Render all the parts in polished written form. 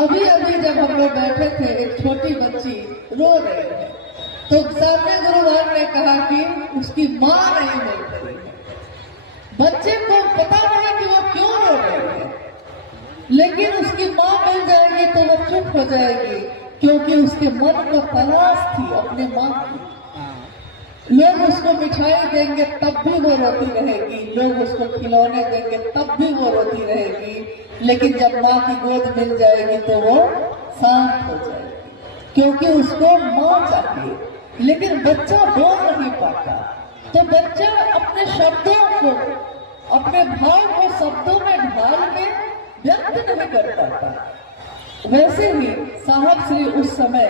अभी अभी जब हम लोग बैठे थे, एक छोटी बच्ची रो रही है, तो सामने गुरुवार ने कहा कि उसकी माँ नहीं मिल रही है। बच्चे को पता नहीं कि वो क्यों रो रही है, लेकिन उसकी माँ मिल जाएगी तो वो चुप हो जाएगी, क्योंकि उसके मन को तलाश थी अपने माँ की। लोग उसको मिठाई देंगे तब भी वो रोती रहेगी, लोग उसको खिलौने देंगे तब भी वो रोती रहेगी, लेकिन जब माँ की गोद मिल जाएगी तो वो शांत हो जाएगी, क्योंकि उसको माँ चाहिए। लेकिन बच्चा बोल नहीं पाता, तो बच्चा अपने शब्दों को, अपने भाव को शब्दों में ढाल के व्यक्त नहीं कर पाता। वैसे ही साहब श्री उस समय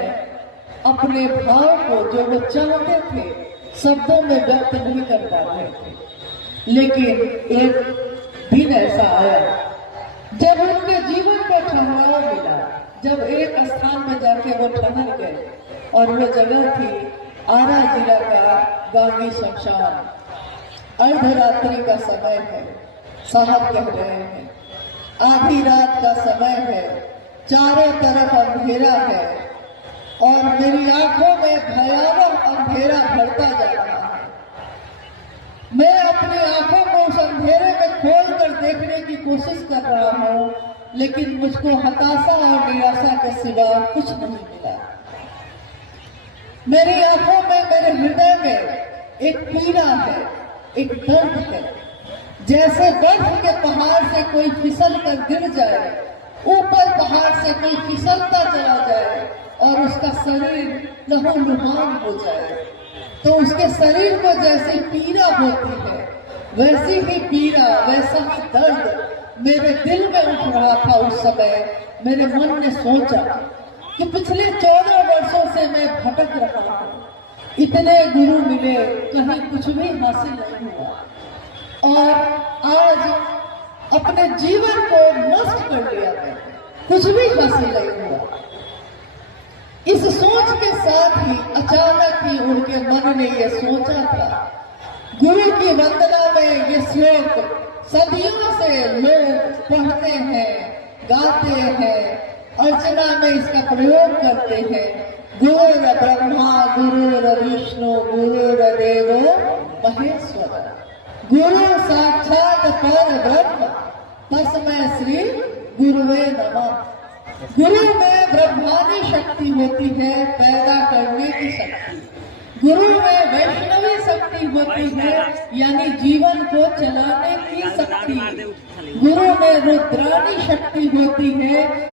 अपने भाव को जो वो चाहते थे शब्दों में व्यक्त नहीं कर पा रहे थे। लेकिन एक दिन ऐसा आया जब उनके जीवन को ठहराव मिला, जब एक स्थान में जाके वो ठहर गए, और वो जगह थी आरा जिला का गांगी शमशान। अर्धरात्रि का समय है, साहब कह रहे हैं आधी रात का समय है, चारों तरफ अंधेरा है और मेरी आंखों में भयावह अंधेरा भरता जा रहा है। मैं अपनी आंखों को उस अंधेरे में खोल कर देखने की कोशिश कर रहा हूँ, लेकिन मुझको हताशा और निराशा के सिवा कुछ नहीं मिला। मेरी आंखों में, मेरे हृदय में एक पीड़ा है, एक दर्द है, जैसे बर्फ के पहाड़ से कोई फिसल कर गिर जाए, ऊपर पहाड़ से कोई फिसलता चला जाए और उसका शरीर लहूलुहान हो जाए, तो उसके शरीर को जैसी पीड़ा होती है, वैसी ही पीड़ा, वैसा ही दर्द मेरे दिल में उठ रहा था। उस समय मेरे मन ने सोचा कि पिछले 14 वर्षों से मैं भटक रहा हूँ, इतने गुरु मिले, कहीं कुछ भी हासिल नहीं हुआ, और आज अपने जीवन को नष्ट कर लिया मैंने, कुछ भी हासिल नहीं हुआ। इस सोच के साथ ही अचानक ही उनके मन ने यह सोचा था, गुरु की वंदना में ये श्लोक सदियों से लोग पढ़ते हैं, गाते हैं, अर्चना में इसका प्रयोग करते हैं। गुरुर ब्रह्मा गुरुर विष्णु गुरुर देवो महेश्वर, गुरु साक्षात पर ब्रह्म तस्मै श्री गुरुवे नमः। गुरु में ब्रह्मानी शक्ति होती है, पैदा करने की शक्ति। गुरु में वैष्णवी शक्ति होती है, यानी जीवन को चलाने की शक्ति। गुरु में रुद्रानी शक्ति होती है,